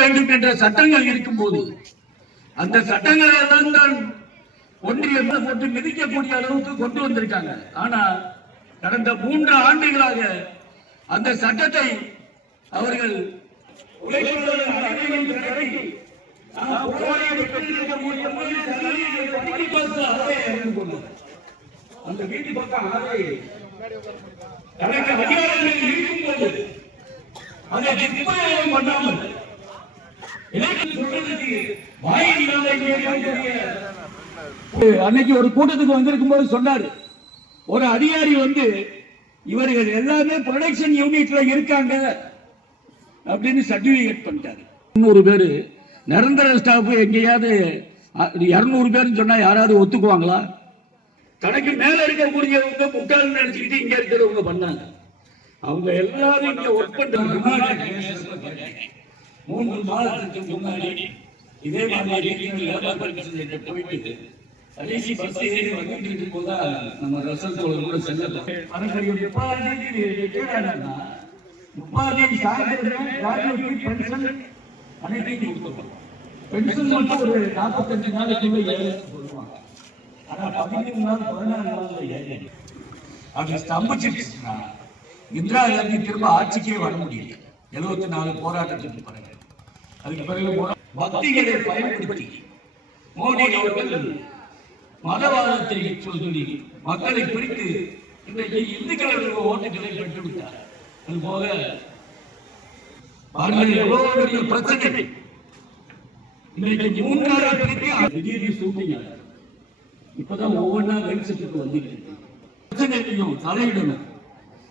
வேண்டும் என்ற சட்டங்கள் இருக்கும்போது அந்த சட்டங்களை எல்லாம் தான் ஒன்றியம் போட்டு மிதிக்கக்கூடிய அளவுக்கு கொண்டு வந்திருக்காங்க. ஆனா கடந்த 3 ஆண்டுகளாக அந்த சட்டத்தை அவர்கள் அந்த வீட்டு பக்கம் தனக்கு அதிகாரங்கள் இருக்கும்போது அதை நிர்ணயம் பண்ணாமல் அன்னைக்கு ஒரு கூட்டத்துக்கு வந்திருக்கும் போது சொன்னாரு, ஒரு அதிகாரி இவர்கள் எல்லாமே ப்ரொடக்ஷன் யூனிட்ல இருக்காங்க அப்படின்னு சர்டிபிகேட் பண்ணிட்டாரு. 300 பேரு நிரந்தர ஸ்டாஃப் எங்கேயாவது 200 பேர் சொன்னா யாராவது ஒத்துக்குவாங்களா? தனக்கு மேல இருக்கக்கூடியவங்க முட்டாள் நினைச்சுக்கிட்டு இங்க இருக்கிறவங்க பண்ணாங்க. அவங்க எல்லாரும் இங்க ஒர்க் பண்றாங்க. 3 மாதத்துக்கு முன்னாடி இதே மாதிரி போயிட்டு கடைசி பஸ் ஏறி வந்துட்டு இருக்கும் போதா நம்ம ரசல் தோழர் கூட செல்ல பென்ஷன் மட்டும் ஒரு 45 நாளைக்குள்ள சொல்லுவாங்க. ஆனா 15 நாள் 14 நாள் அப்படி ஸ்தம்பிச்சிருச்சுன்னா இந்திரா காந்தி திரும்ப ஆட்சிக்கே வர முடியல. 74 போராட்டத்துக்கு பிறகு அதுக்கு பிறகு பக்திகளை பயன்படுத்தி மோடி அவர்கள் மதவாதத்தை சொல்லி மக்களை பிரித்து இன்றைக்கு இந்துக்களுக்கு ஓட்டுகளை பெற்றுவிட்டார். அது போக எவ்வளவு பெரிய பிரச்சனை இன்றைக்கு 3 பிரித்து திடீர்னு சூட்டிங்க. இப்பதான் ஒவ்வொன்றா வெளிச்சத்துக்கு வந்துட்டு பிரச்சனையும் தலையிடணும்.